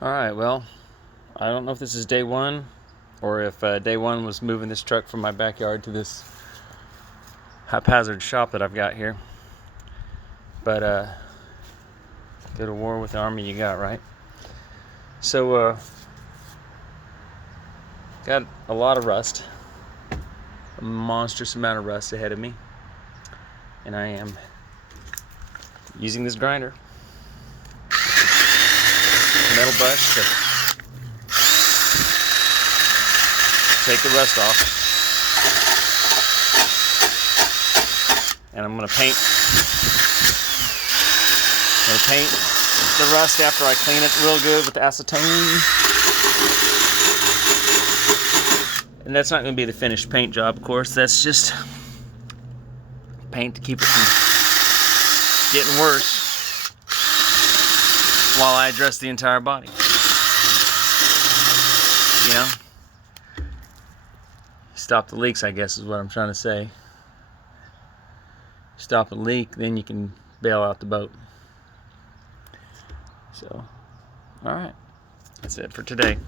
Alright, well, I don't know if this is day one or if day one was moving this truck from my backyard to this haphazard shop that I've got here. But go to war with the army you got, right? So got a lot of rust, a monstrous amount of rust ahead of me, and I am using this grinder, metal brush, to take the rust off. And I'm gonna paint the rust after I clean it real good with acetone. And that's not gonna be the finished paint job, of course. That's just paint to keep it from getting worse while I address the entire body. You know? Stop the leaks, I guess, is what I'm trying to say. Stop a leak, then you can bail out the boat. So, alright. That's it for today.